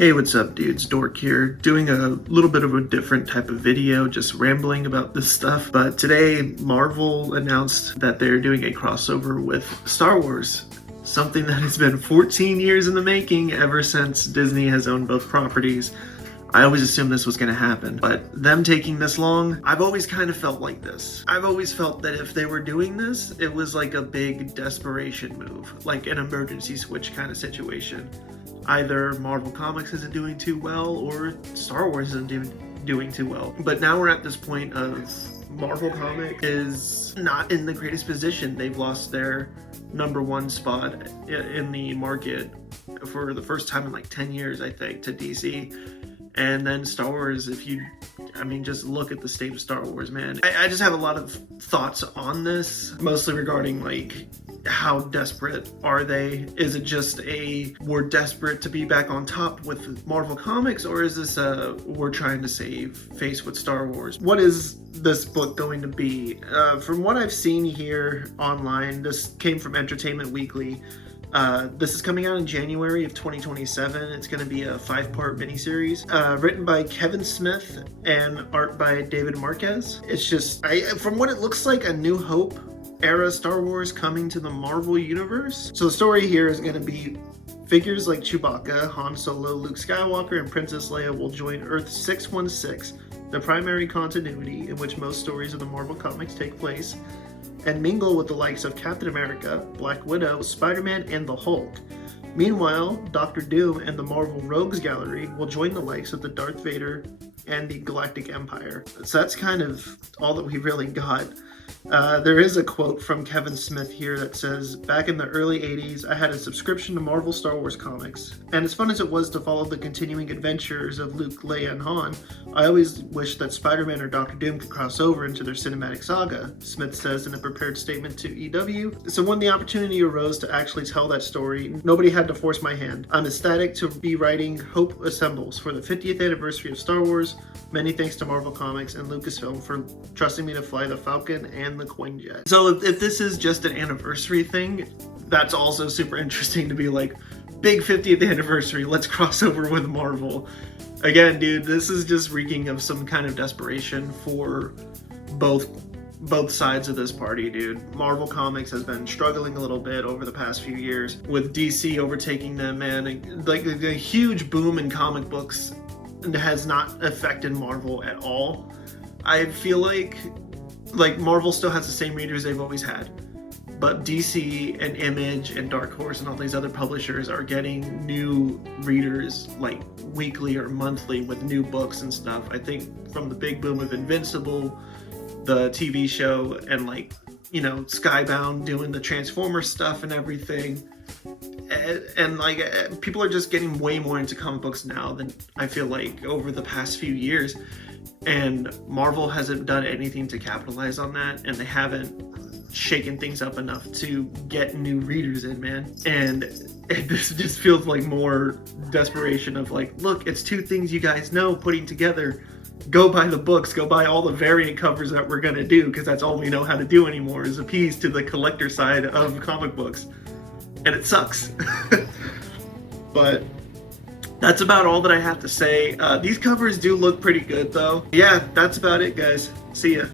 Hey, what's up dudes? Dork here, doing a little bit of a different type of video, just rambling about this stuff. But today, Marvel announced that they're doing a crossover with Star Wars. Something that has been 14 years in the making ever since Disney has owned both properties. I always assumed this was going to happen, but them taking this long, I've always kind of felt like this. I've always felt that if they were doing this, it was like a big desperation move, like an emergency switch kind of situation. Either Marvel Comics isn't doing too well or Star Wars isn't doing too well. But now we're at this point of Marvel Comics is not in the greatest position. They've lost their #1 spot in the market for the first time in like 10 years, I think, to DC. And then Star Wars, just look at the state of Star Wars, man. I just have a lot of thoughts on this, mostly regarding like, how desperate are they? Is it just we're desperate to be back on top with Marvel Comics, or is this we're trying to save face with Star Wars? What is this book going to be? From what I've seen here online, this came from Entertainment Weekly. This is coming out in January of 2027. It's going to be a 5-part miniseries, written by Kevin Smith and art by David Marquez. It's just, from what it looks like, a New Hope era Star Wars coming to the Marvel Universe. So the story here is going to be figures like Chewbacca, Han Solo, Luke Skywalker, and Princess Leia will join Earth 616, the primary continuity in which most stories of the Marvel Comics take place, and mingle with the likes of Captain America, Black Widow, Spider-Man, and the Hulk. Meanwhile, Doctor Doom and the Marvel Rogues Gallery will join the likes of the Darth Vader and the Galactic Empire. So that's kind of all that we really got. There is a quote from Kevin Smith here that says, "Back in the early 80s, I had a subscription to Marvel Star Wars comics, and as fun as it was to follow the continuing adventures of Luke, Leia, and Han, I always wished that Spider-Man or Doctor Doom could cross over into their cinematic saga," Smith says in a prepared statement to EW. "So when the opportunity arose to actually tell that story, nobody had to force my hand. I'm ecstatic to be writing Hope Assembles for the 50th anniversary of Star Wars. Many thanks to Marvel Comics and Lucasfilm for trusting me to fly the Falcon and the Coin Jet." So if this is just an anniversary thing, that's also super interesting to be like, big 50th anniversary, let's cross over with Marvel. Again, dude, this is just reeking of some kind of desperation for both sides of this party, dude. Marvel Comics has been struggling a little bit over the past few years with DC overtaking them, man. Like the huge boom in comic books has not affected Marvel at all. I feel like Marvel still has the same readers they've always had, but DC and Image and Dark Horse and all these other publishers are getting new readers like weekly or monthly with new books and stuff. I think from the big boom of Invincible, the TV show, and Skybound doing the Transformer stuff and everything. And people are just getting way more into comic books now than I feel like over the past few years, and Marvel hasn't done anything to capitalize on that, and they haven't shaken things up enough to get new readers in, man. And this just feels like more desperation of like, look, it's two things you guys know putting together. Go buy the books, go buy all the variant covers that we're gonna do, because that's all we know how to do anymore, is appease to the collector side of comic books. And it sucks. But that's about all that I have to say. These covers do look pretty good though. Yeah, that's about it, guys. See ya.